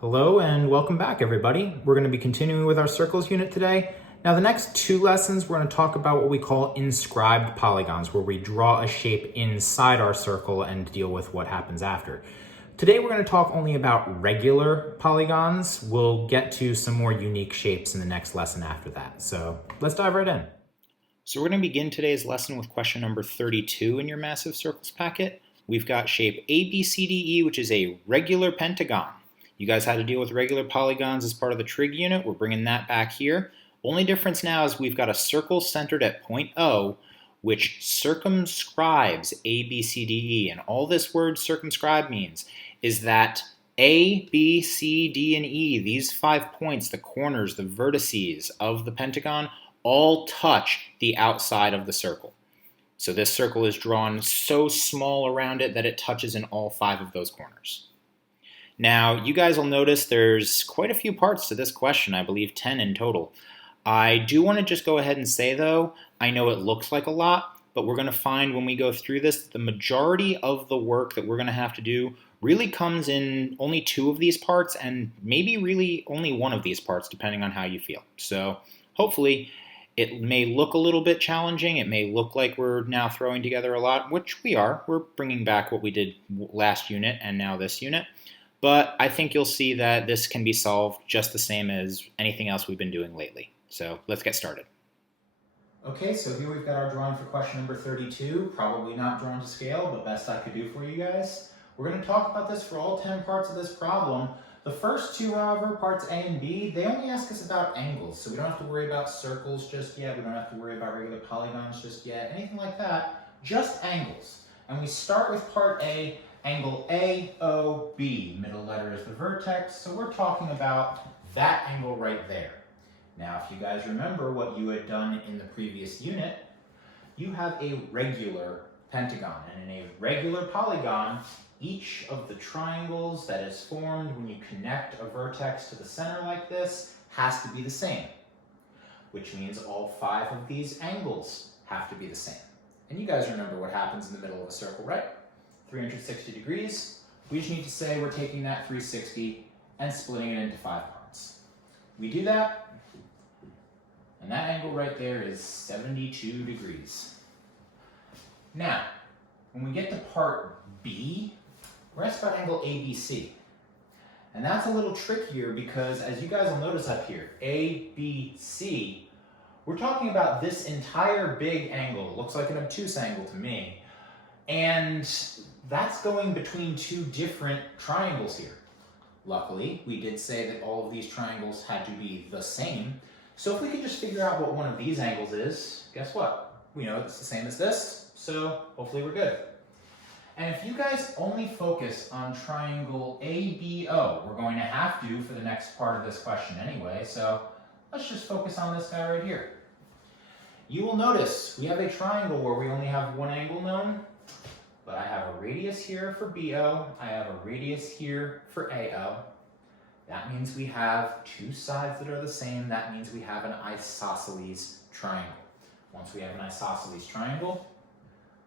Hello and welcome back, everybody. We're going to be continuing with our circles unit today. Now, the next two lessons, we're going to talk about what we call inscribed polygons, where we draw a shape inside our circle and deal with what happens after. Today, we're going to talk only about regular polygons. We'll get to some more unique shapes in the next lesson after that. So let's dive right in. So we're going to begin today's lesson with question number 32 in your massive circles packet. We've got shape ABCDE, which is a regular pentagon. You guys had to deal with regular polygons as part of the trig unit. We're bringing that back here. Only difference now is we've got a circle centered at point O, which circumscribes A, B, C, D, E. And all this word circumscribe means is that A, B, C, D, and E, these 5 points, the corners, the vertices of the pentagon, all touch the outside of the circle. So this circle is drawn so small around it that it touches in all 5 of those corners. Now, you guys will notice there's quite a few parts to this question, I believe 10 in total. I do want to just go ahead and say, though, I know it looks like a lot, but we're going to find when we go through this, the majority of the work that we're going to have to do really comes in only 2 of these parts and maybe really only 1 of these parts, depending on how you feel. So hopefully it may look a little bit challenging. It may look like we're now throwing together a lot, which we are. We're bringing back what we did last unit and now this unit. But I think you'll see that this can be solved just the same as anything else we've been doing lately. So let's get started. Okay, so here we've got our drawing for question number 32. Probably not drawn to scale, but best I could do for you guys. We're going to talk about this for all 10 parts of this problem. The first 2, however, parts A and B, they only ask us about angles. So we don't have to worry about circles just yet. We don't have to worry about regular polygons just yet. Anything like that, just angles. And we start with part A. Angle AOB, middle letter is the vertex, so we're talking about that angle right there. Now, if you guys remember what you had done in the previous unit, you have a regular pentagon, and in a regular polygon, each of the triangles that is formed when you connect a vertex to the center like this has to be the same, which means all 5 of these angles have to be the same. And you guys remember what happens in the middle of a circle, right? 360 degrees. We just need to say we're taking that 360 and splitting it into 5 parts. We do that, and that angle right there is 72 degrees. Now, when we get to part B, we're asked about angle ABC. And that's a little trickier because, as you guys will notice up here, ABC, we're talking about this entire big angle. It looks like an obtuse angle to me. And that's going between 2 different triangles here. Luckily, we did say that all of these triangles had to be the same. So if we could just figure out what one of these angles is, guess what? We know it's the same as this, so hopefully we're good. And if you guys only focus on triangle ABO, we're going to have to for the next part of this question anyway, so let's just focus on this guy right here. You will notice we have a triangle where we only have 1 angle known, but I have a radius here for BO, I have a radius here for AO. That means we have 2 sides that are the same. That means we have an isosceles triangle. Once we have an isosceles triangle,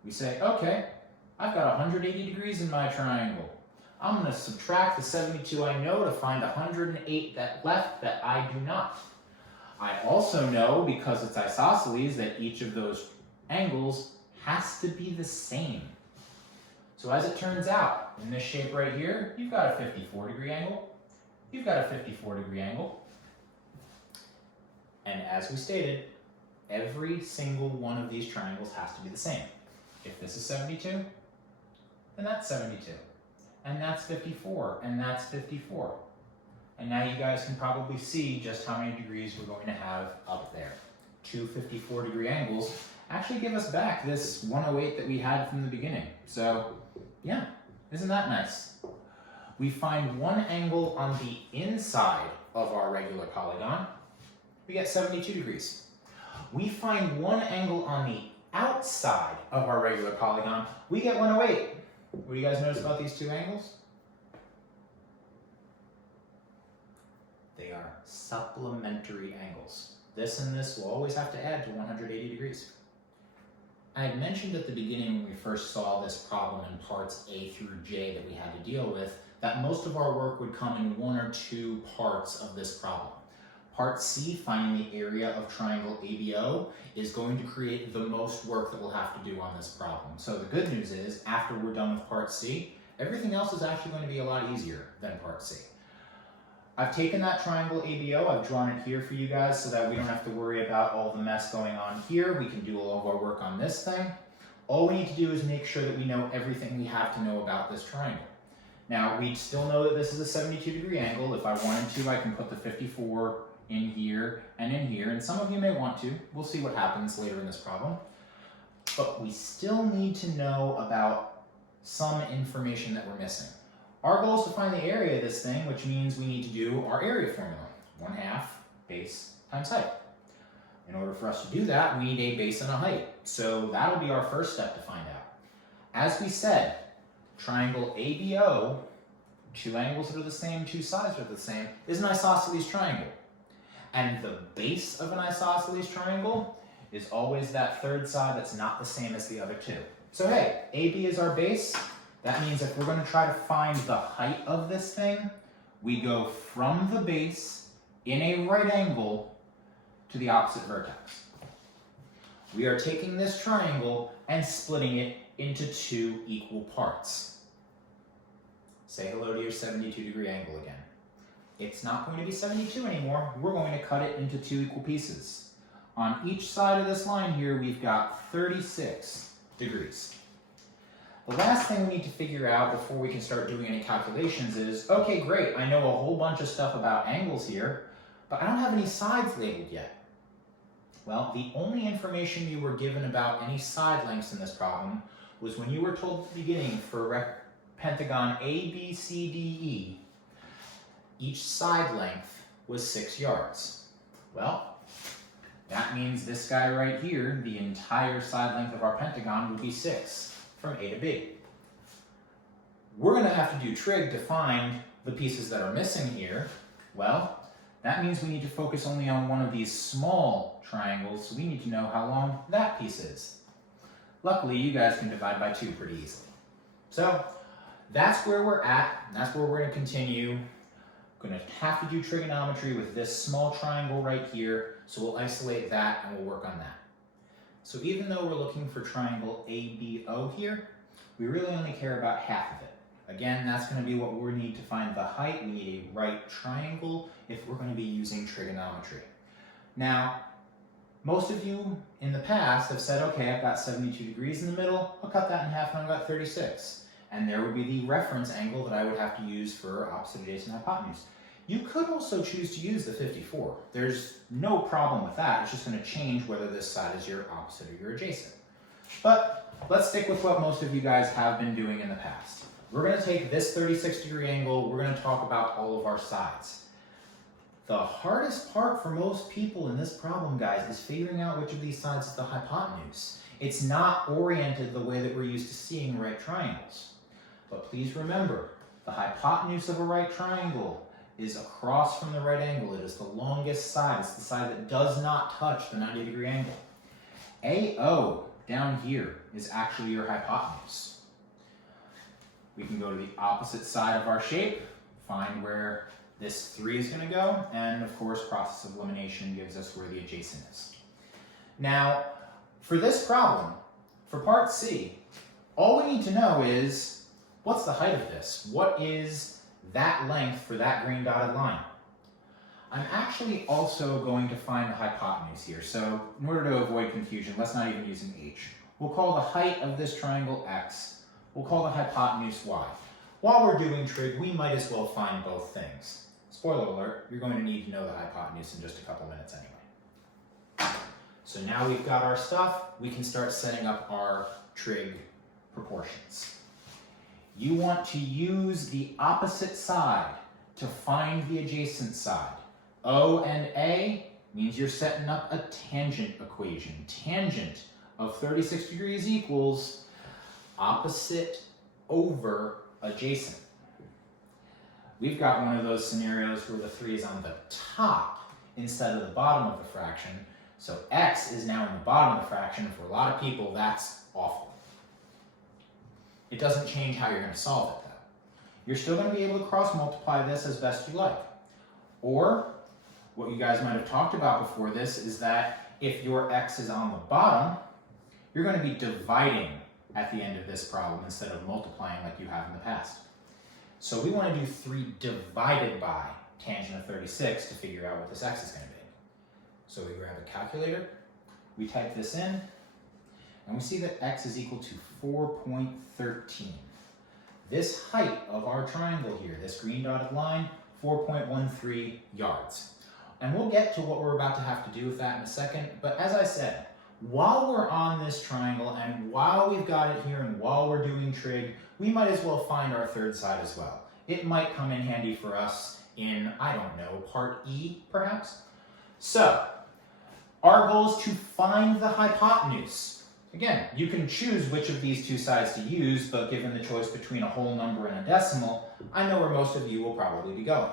we say, okay, I've got 180 degrees in my triangle. I'm going to subtract the 72 I know to find 108 that left that I do not. I also know, because it's isosceles, that each of those angles has to be the same. So as it turns out, in this shape right here, you've got a 54-degree angle, you've got a 54-degree angle, and as we stated, every single one of these triangles has to be the same. If this is 72, then that's 72, and that's 54, and that's 54. And now you guys can probably see just how many degrees we're going to have up there. 2 54-degree angles actually give us back this 108 that we had from the beginning. So yeah, isn't that nice? We find 1 angle on the inside of our regular polygon, we get 72 degrees. We find 1 angle on the outside of our regular polygon, we get 108. What do you guys notice about these 2 angles? They are supplementary angles. This and this will always have to add to 180 degrees. I had mentioned at the beginning when we first saw this problem in parts A through J that we had to deal with that most of our work would come in one or two parts of this problem. Part C, finding the area of triangle ABO, is going to create the most work that we'll have to do on this problem. So the good news is, after we're done with part C, everything else is actually going to be a lot easier than part C. I've taken that triangle ABO, I've drawn it here for you guys so that we don't have to worry about all the mess going on here. We can do all of our work on this thing. All we need to do is make sure that we know everything we have to know about this triangle. Now, we still know that this is a 72-degree angle. If I wanted to, I can put the 54 in here, and some of you may want to. We'll see what happens later in this problem. But we still need to know about some information that we're missing. Our goal is to find the area of this thing, which means we need to do our area formula, 1/2 base times height. In order for us to do that, we need a base and a height. So that'll be our first step to find out. As we said, triangle ABO, two angles that are the same, two sides that are the same, is an isosceles triangle. And the base of an isosceles triangle is always that third side that's not the same as the other two. So hey, AB is our base. That means if we're going to try to find the height of this thing, we go from the base in a right angle to the opposite vertex. We are taking this triangle and splitting it into two equal parts. Say hello to your 72-degree angle again. It's not going to be 72 anymore. We're going to cut it into two equal pieces. On each side of this line here, we've got 36 degrees. The last thing we need to figure out before we can start doing any calculations is, okay, great, I know a whole bunch of stuff about angles here, but I don't have any sides labeled yet. Well, the only information you were given about any side lengths in this problem was when you were told at the beginning for pentagon ABCDE, each side length was 6 yards. Well, that means this guy right here, the entire side length of our pentagon would be 6 from A to B. We're going to have to do trig to find the pieces that are missing here. Well, that means we need to focus only on one of these small triangles, so we need to know how long that piece is. Luckily, you guys can divide by 2 pretty easily. So that's where we're at, and that's where we're going to continue. Going to have to do trigonometry with this small triangle right here, so we'll isolate that and we'll work on that. So even though we're looking for triangle ABO here, we really only care about half of it. Again, that's going to be what we need to find the height. We need a right triangle if we're going to be using trigonometry. Now, most of you in the past have said, okay, I've got 72 degrees in the middle, I'll cut that in half and I've got 36. And there would be the reference angle that I would have to use for opposite adjacent hypotenuse. You could also choose to use the 54. There's no problem with that. It's just going to change whether this side is your opposite or your adjacent. But let's stick with what most of you guys have been doing in the past. We're going to take this 36-degree angle. We're going to talk about all of our sides. The hardest part for most people in this problem, guys, is figuring out which of these sides is the hypotenuse. It's not oriented the way that we're used to seeing right triangles. But please remember, the hypotenuse of a right triangle is across from the right angle. It is the longest side. It's the side that does not touch the 90-degree angle. AO down here is actually your hypotenuse. We can go to the opposite side of our shape, find where this 3 is going to go, and of course, process of elimination gives us where the adjacent is. Now, for this problem, for part C, all we need to know is, what's the height of this? What is that length for that green dotted line? I'm actually also going to find the hypotenuse here. So in order to avoid confusion, let's not even use an H. We'll call the height of this triangle X. We'll call the hypotenuse Y. While we're doing trig, we might as well find both things. Spoiler alert, you're going to need to know the hypotenuse in just a couple minutes anyway. So now we've got our stuff, we can start setting up our trig proportions. You want to use the opposite side to find the adjacent side. O and A means you're setting up a tangent equation. Tangent of 36 degrees equals opposite over adjacent. We've got one of those scenarios where the 3 is on the top instead of the bottom of the fraction. So X is now in the bottom of the fraction. For a lot of people, that's awful. It doesn't change how you're going to solve it, though. you're still going to be able to cross multiply this as best you like. Or, what you guys might have talked about before this is that if your x is on the bottom, you're going to be dividing at the end of this problem instead of multiplying like you have in the past. So we want to do 3 divided by tangent of 36 to figure out what this x is going to be. So we grab a calculator, we type this in, and we see that x is equal to 4.13. This height of our triangle here, this green dotted line, 4.13 yards. And we'll get to what we're about to have to do with that in a second, but as I said, while we're on this triangle and while we've got it here and while we're doing trig, we might as well find our third side as well. It might come in handy for us in, I don't know, part E perhaps? So, our goal is to find the hypotenuse. Again, you can choose which of these two sides to use, but given the choice between a whole number and a decimal, I know where most of you will probably be going.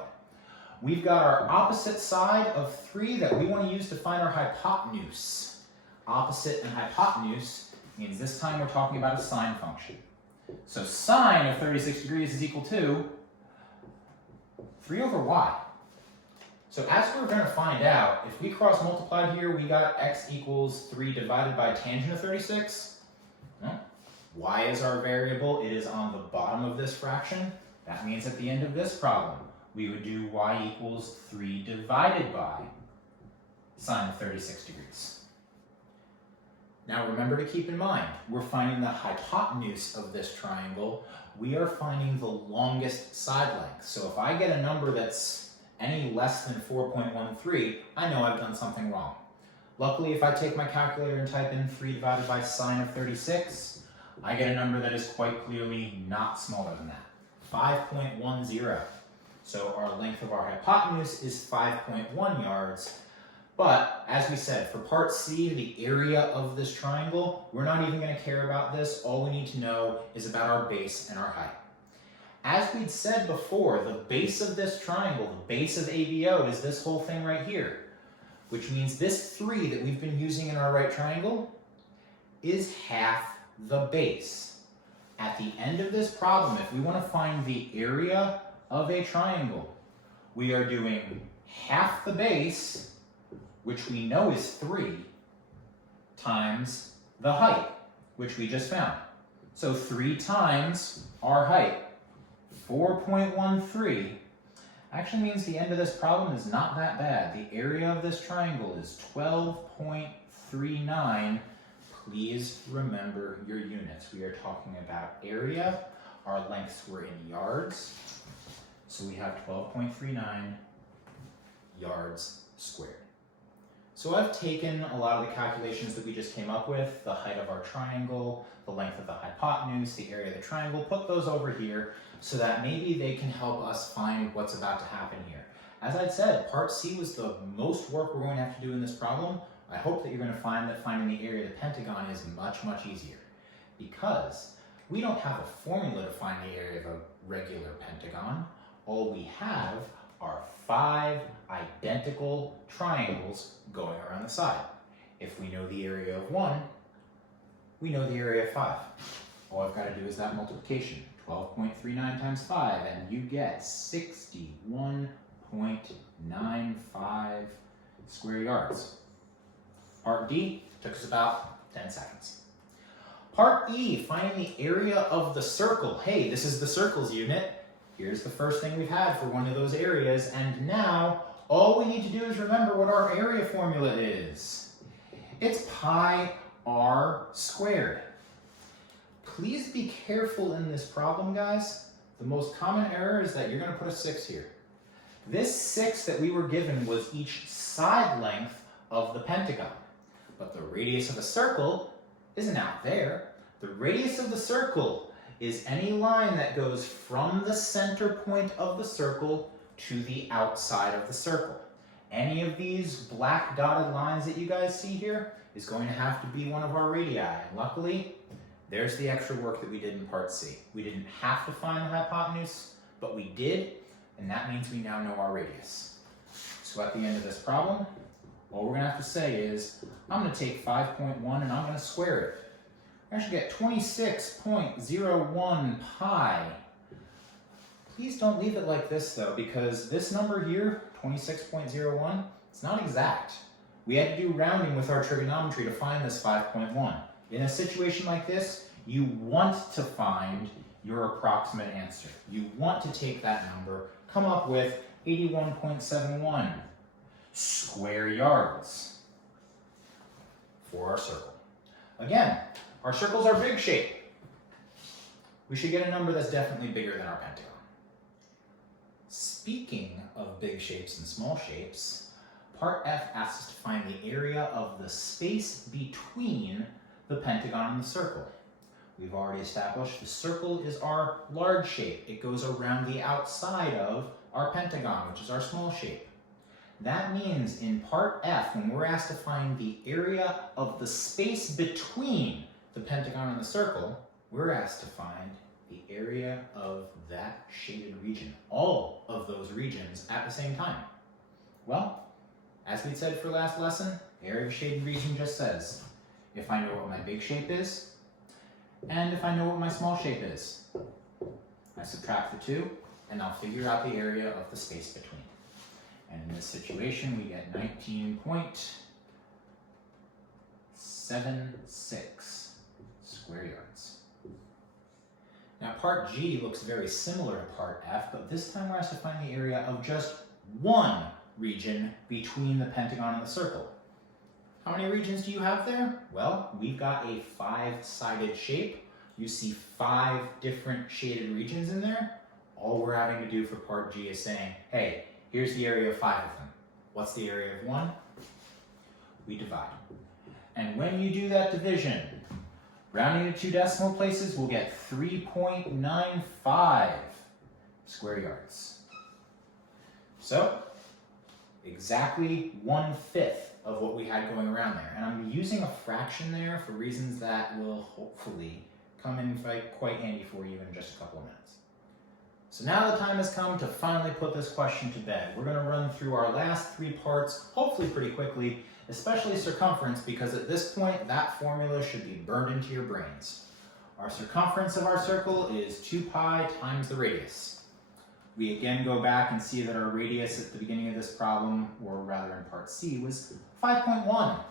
We've got our opposite side of 3 that we want to use to find our hypotenuse. Opposite and hypotenuse means this time we're talking about a sine function. So sine of 36 degrees is equal to 3 over y. So as we're going to find out, if we cross multiply here, we got x equals 3 divided by tangent of 36. Well, y is our variable. It is on the bottom of this fraction. That means at the end of this problem, we would do y equals 3 divided by sine of 36 degrees. Now remember to keep in mind, we're finding the hypotenuse of this triangle. We are finding the longest side length. So if I get a number that's any less than 4.13, I know I've done something wrong. Luckily, if I take my calculator and type in 3 divided by sine of 36, I get a number that is quite clearly not smaller than that, 5.10. So our length of our hypotenuse is 5.1 yards. But, as we said, for part C, the area of this triangle, we're not even going to care about this. All we need to know is about our base and our height. As we'd said before, the base of this triangle, the base of ABO, is this whole thing right here, which means this 3 that we've been using in our right triangle is half the base. At the end of this problem, if we want to find the area of a triangle, we are doing half the base, which we know is 3, times the height, which we just found. So 3 times our height, 4.13, actually means the end of this problem is not that bad. The area of this triangle is 12.39. Please remember your units. We are talking about area. Our lengths were in yards. So we have 12.39 yards squared. So I've taken a lot of the calculations that we just came up with, the height of our triangle, the length of the hypotenuse, the area of the triangle, put those over here so that maybe they can help us find what's about to happen here. As I'd said, part C was the most work we're going to have to do in this problem. I hope that you're going to find that finding the area of the pentagon is much, much easier, because we don't have a formula to find the area of a regular pentagon. All we have are 5 identical triangles going around the side. If we know the area of 1, we know the area of 5. All I've got to do is that multiplication. 12.39 times 5, and you get 61.95 square yards. Part D took us about 10 seconds. Part E, finding the area of the circle. Hey, this is the circles unit. Here's the first thing we've had for one of those areas, and now all we need to do is remember what our area formula is. It's pi r squared. Please be careful in this problem, guys. The most common error is that you're going to put a 6 here. This 6 that we were given was each side length of the pentagon, but the radius of a circle isn't out there. The radius of the circle is any line that goes from the center point of the circle to the outside of the circle. Any of these black dotted lines that you guys see here is going to have to be one of our radii. And luckily, there's the extra work that we did in part C. We didn't have to find the hypotenuse, but we did, and that means we now know our radius. So at the end of this problem, all we're going to have to say is, I'm going to take 5.1 and I'm going to square it. I should get 26.01 pi Please don't leave it like this though, because this number here, 26.01, it's not exact. We had to do rounding with our trigonometry to find this 5.1. In a situation like this, you want to find your approximate answer. You want to take that number, come up with 81.71 square yards for our circle. Again, our circles are big shape. We should get a number that's definitely bigger than our pentagon. Speaking of big shapes and small shapes, part F asks us to find the area of the space between the pentagon and the circle. We've already established the circle is our large shape. It goes around the outside of our pentagon, which is our small shape. That means in part F, when we're asked to find the area of the space between the pentagon and the circle, we're asked to find the area of that shaded region, all of those regions at the same time. Well, as we said for last lesson, area of shaded region just says, if I know what my big shape is, and if I know what my small shape is. I subtract the two, and I'll figure out the area of the space between. And in this situation, we get 19.76 square yards. Now part G looks very similar to part F, but this time we're asked to find the area of just one region between the pentagon and the circle. How many regions do you have there? Well, we've got a 5-sided shape. You see 5 different shaded regions in there. All we're having to do for part G is saying, hey, here's the area of 5 of them. What's the area of 1? We divide. And when you do that division, rounding to 2 decimal places, we'll get 3.95 square yards. So, exactly 1/5 of what we had going around there. And I'm using a fraction there for reasons that will hopefully come in quite handy for you in just a couple of minutes. So now the time has come to finally put this question to bed. We're going to run through our last 3 parts, hopefully pretty quickly, especially circumference, because at this point, that formula should be burned into your brains. Our circumference of our circle is 2 pi times the radius. We again go back and see that our radius at the beginning of this problem, or rather in part C, was 5.1.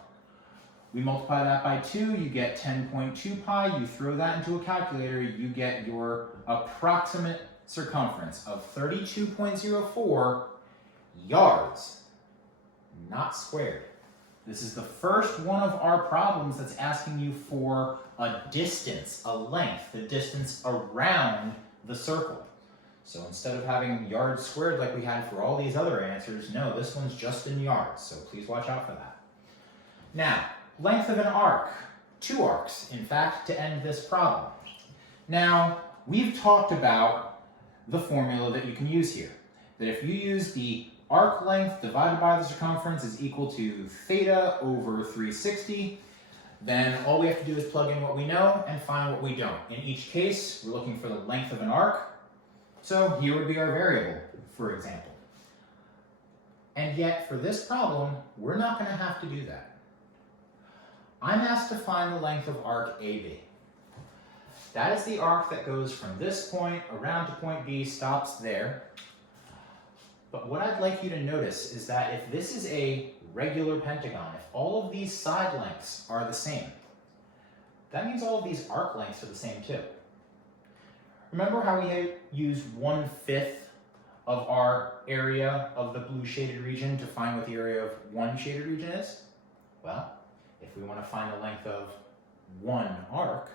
We multiply that by 2, you get 10.2 pi. You throw that into a calculator, you get your approximate circumference of 32.04 yards, not squared. This is the first one of our problems that's asking you for a distance, a length, the distance around the circle. So instead of having yards squared like we had for all these other answers, no, this one's just in yards, so please watch out for that. Now, length of an arc, 2 arcs, in fact, to end this problem. Now, we've talked about the formula that you can use here, that if you use the arc length divided by the circumference is equal to theta over 360, then all we have to do is plug in what we know and find what we don't. In each case, we're looking for the length of an arc, so here would be our variable, for example. And yet, for this problem, we're not going to have to do that. I'm asked to find the length of arc AB. That is the arc that goes from this point around to point B, stops there. But what I'd like you to notice is that if this is a regular pentagon, if all of these side lengths are the same, that means all of these arc lengths are the same too. Remember how we used 1/5 of our area of the blue shaded region to find what the area of one shaded region is? Well, if we want to find the length of one arc,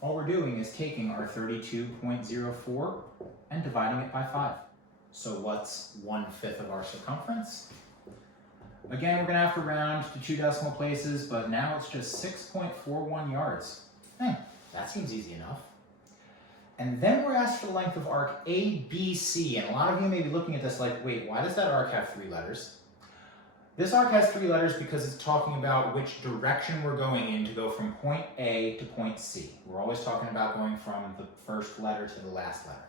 all we're doing is taking our 32.04 and dividing it by 5. So what's 1/5 of our circumference? Again, we're going to have to round to 2 decimal places, but now it's just 6.41 yards. That seems easy enough. And then we're asked for the length of arc ABC, and a lot of you may be looking at this like, wait, why does that arc have 3 letters? This arc has 3 letters because it's talking about which direction we're going in to go from point A to point C. We're always talking about going from the first letter to the last letter.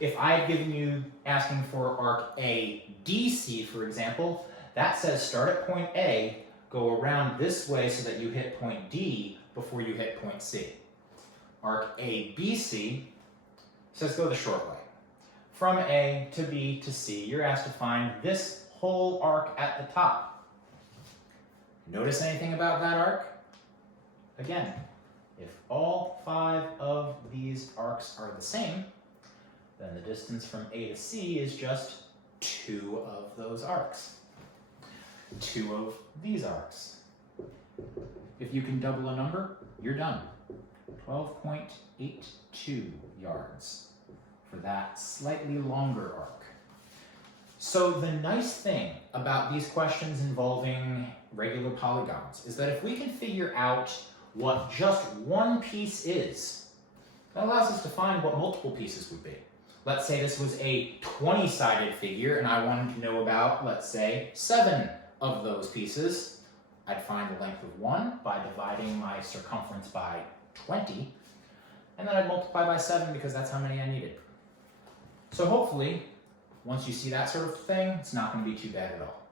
If I had given you asking for arc ADC, for example, that says start at point A, go around this way so that you hit point D before you hit point C. Arc ABC says go the short way. from A to B to C, you're asked to find this whole arc at the top. Notice anything about that arc? Again, if all 5 of these arcs are the same, then the distance from A to C is just 2 of those arcs. 2 of these arcs. If you can double a number, you're done. 12.82 yards for that slightly longer arc. So the nice thing about these questions involving regular polygons is that if we can figure out what just one piece is, that allows us to find what multiple pieces would be. Let's say this was a 20-sided figure and I wanted to know about, let's say, 7 of those pieces. I'd find the length of one by dividing my circumference by 20, and then I'd multiply by 7 because that's how many I needed. So hopefully, once you see that sort of thing, it's not going to be too bad at all.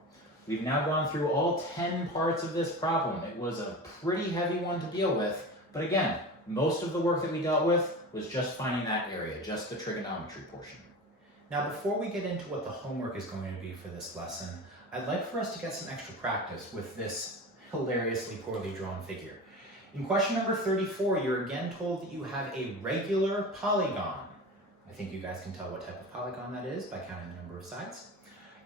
We've now gone through all 10 parts of this problem. It was a pretty heavy one to deal with, but again, most of the work that we dealt with was just finding that area, just the trigonometry portion. Now, before we get into what the homework is going to be for this lesson, I'd like for us to get some extra practice with this hilariously poorly drawn figure. In question number 34, you're again told that you have a regular polygon. I think you guys can tell what type of polygon that is by counting the number of sides.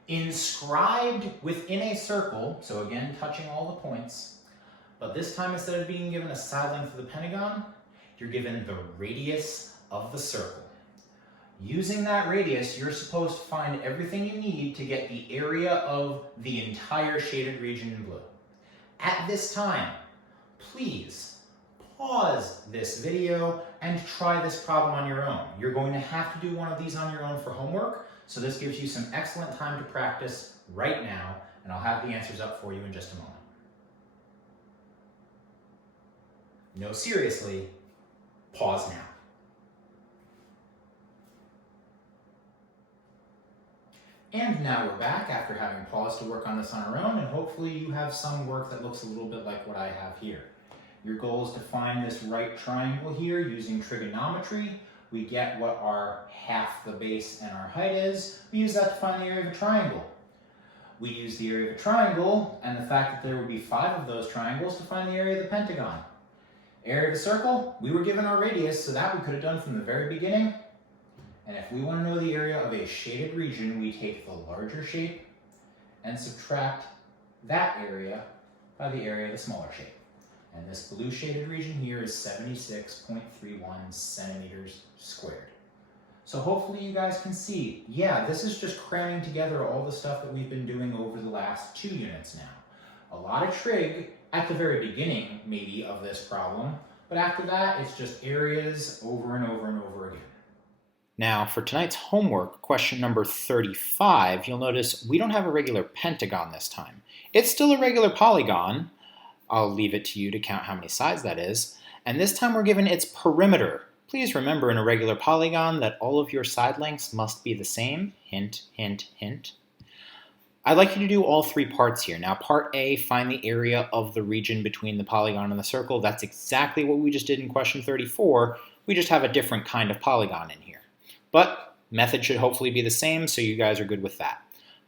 Inscribed within a circle, so again touching all the points, but this time instead of being given a side length of the pentagon, you're given the radius of the circle. Using that radius, you're supposed to find everything you need to get the area of the entire shaded region in blue. At this time, please pause this video and try this problem on your own. You're going to have to do one of these on your own for homework, so this gives you some excellent time to practice right now, and I'll have the answers up for you in just a moment. No, seriously, pause now. And now we're back after having paused to work on this on our own, and hopefully you have some work that looks a little bit like what I have here. Your goal is to find this right triangle here using trigonometry. We get what our half the base and our height is. We use that to find the area of a triangle. We use the area of a triangle and the fact that there would be 5 of those triangles to find the area of the pentagon. Area of the circle, we were given our radius, so that we could have done from the very beginning. And if we want to know the area of a shaded region, we take the larger shape and subtract that area by the area of the smaller shape. And this blue shaded region here is 76.31 centimeters squared. So hopefully you guys can see, yeah, this is just cramming together all the stuff that we've been doing over the last 2 units now. A lot of trig at the very beginning, maybe, of this problem, but after that, it's just areas over and over and over again. Now, for tonight's homework, question number 35, you'll notice we don't have a regular pentagon this time. It's still a regular polygon. I'll leave it to you to count how many sides that is. And this time we're given its perimeter. Please remember in a regular polygon that all of your side lengths must be the same. Hint, hint, hint. I'd like you to do all 3 parts here. Now, part A, find the area of the region between the polygon and the circle. That's exactly what we just did in question 34. We just have a different kind of polygon in here. But method should hopefully be the same, so you guys are good with that.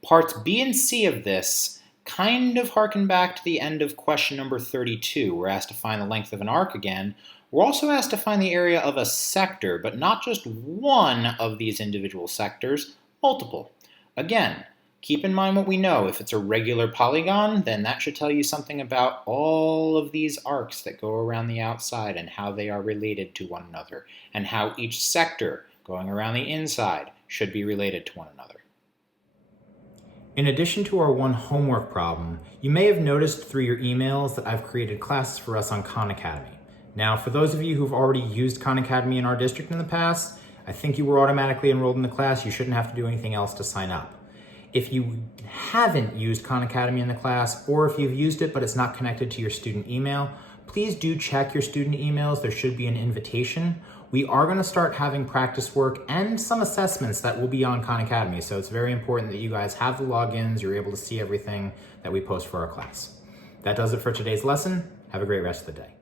Parts B and C of this kind of harken back to the end of question number 32. We're asked to find the length of an arc again. We're also asked to find the area of a sector, but not just one of these individual sectors, multiple. Again, keep in mind what we know. If it's a regular polygon, then that should tell you something about all of these arcs that go around the outside and how they are related to one another, and how each sector going around the inside should be related to one another. In addition to our one homework problem, you may have noticed through your emails that I've created classes for us on Khan Academy. Now, for those of you who've already used Khan Academy in our district in the past, I think you were automatically enrolled in the class. You shouldn't have to do anything else to sign up. If you haven't used Khan Academy in the class, or if you've used it but it's not connected to your student email, please do check your student emails. There should be an invitation. We are going to start having practice work and some assessments that will be on Khan Academy, so it's very important that you guys have the logins, you're able to see everything that we post for our class. That does it for today's lesson. Have a great rest of the day.